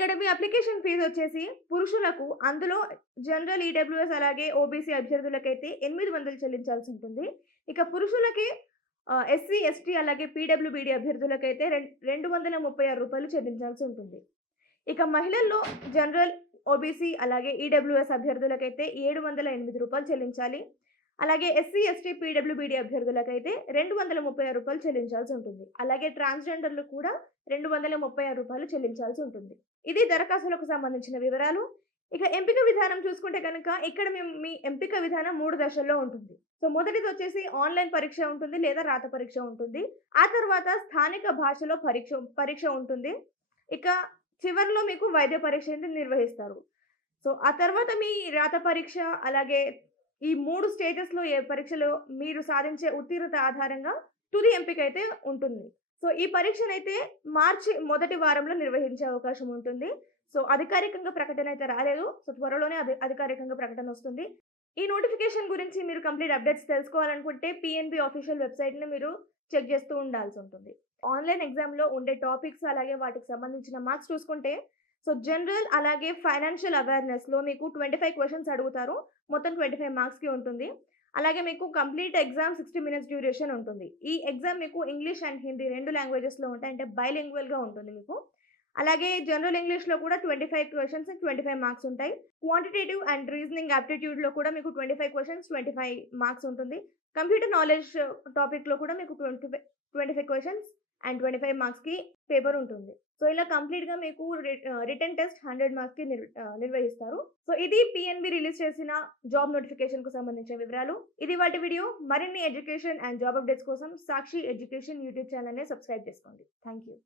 ఇక్కడ మీ application fees వచ్చేసి పురుషులకు అందులో జనరల్ ఈడబ్ల్యూఎస్ అలాగే ఓబీసీ అభ్యర్థులకైతే 800 చెల్లించాల్సి ఉంటుంది. ఇక పురుషులకి ఎస్సీ, ఎస్టీ అలాగే పీడబ్ల్యూబీడీ అభ్యర్థులకైతే రూ. 236 చెల్లించాల్సి ఉంటుంది. ఇక మహిళల్లో జనరల్, ఓబీసీ అలాగే ఈడబ్ల్యూఎస్ అభ్యర్థులకైతే రూ. 708 చెల్లించాలి. అలాగే ఎస్సీ, ఎస్టీ, పీడబ్ల్యూబీడీ అభ్యర్థులకైతే రూ. 236 చెల్లించాల్సి ఉంటుంది. అలాగే ట్రాన్స్‌జెండర్‌లు కూడా రూ. 236 చెల్లించాల్సి ఉంటుంది. ఇది దరఖాస్తులకు సంబంధించిన వివరాలు. ఇక ఎంపిక విధానం చూసుకుంటే గనక ఇక్కడ మీ ఎంపిక విధానం 3 దశల్లో ఉంటుంది. సో, మొదటిదొచ్చేసి ఆన్‌లైన్ పరీక్ష ఉంటుంది లేదా రాత పరీక్ష ఉంటుంది. ఆ తర్వాత స్థానిక భాషలో పరీక్ష ఉంటుంది. ఇక చివర్లో మీకు వైద్య పరీక్ష అనేది నిర్వహిస్తారు. సో, ఆ తర్వాత మీ రాత పరీక్ష అలాగే ఈ 3 స్టేజెస్‌లో ఏ పరీక్షలో మీరు సాధించే ఉత్తీర్ణత ఆధారంగా తుది ఎంపికైతే ఉంటుంది. సో, ఈ పరీక్షనైతే మార్చి మొదటి వారంలో నిర్వహించే అవకాశం ఉంటుంది. సో, అధికారికంగా ప్రకటన అయితే రాలేదు. సో, త్వరలోనే అధికారికంగా ప్రకటనొస్తుంది. ఈ నోటిఫికేషన్ గురించి మీరు కంప్లీట్ అప్డేట్స్ తెలుసుకోవాలనుకుంటే పీఎన్‌బీ ఆఫీషియల్ వెబ్‌సైట్‌ని మీరు చెక్ చేస్తూ ఉండాల్సుంటుంది. ఆన్‌లైన్ ఎగ్జామ్‌లో ఉండే టాపిక్స్ అలాగే వాటికి సంబంధించిన మార్క్స్ చూసుకుంటే సో, జనరల్ అలాగే ఫైనాన్షియల్ అవేర్‌నెస్‌లో మీకు 25 క్వెషన్స్ అడుగుతారు. మొత్తం 25 మార్క్స్‌కి ఉంటుంది. అలాగే మీకు కంప్లీట్ ఎగ్జామ్ 60 మినిట్స్ డ్యూరేషన్ ఉంటుంది. ఈ ఎగ్జామ్ మీకు ఇంగ్లీష్ అండ్ హిందీ 2 లాంగ్వేజెస్‌లో ఉంటాయి. అంటే బైలింగ్వల్‌గా ఉంటుంది మీకు. అలాగే జనరల్ ఇంగ్లీష్‌లో కూడా 25 క్వెషన్స్ 25 మార్క్స్ ఉంటాయి. క్వాంటిటేటివ్ అండ్ రీజనింగ్ యాప్టిట్యూడ్‌లో కూడా మీకు 25 క్వెషన్స్ 25 మార్క్స్ ఉంటుంది. కంప్యూటర్ నాలెడ్జ్ టాపిక్‌లో కూడా మీకు 25 క్వెషన్స్ అండ్ 25 మార్క్స్‌కి పేపర్ ఉంటుంది. సో, ఇలా కంప్లీట్‌గా మీకు రిటన్ టెస్ట్ 100 మార్క్స్‌కి నిర్వహిస్తారు. సో, ఇది పీఎన్‌బీ రిలీజ్ చేసిన జాబ్ నోటిఫికేషన్‌కు సంబంధించిన వివరాలు. ఇది ఇవాల్టి వీడియో. మరిన్ని ఎడ్యుకేషన్ అండ్ జాబ్ అప్డేట్స్ కోసం సాక్షి ఎడ్యుకేషన్ యూట్యూబ్ ఛానెల్‌ని సబ్స్క్రైబ్ చేసుకోండి. Thank you.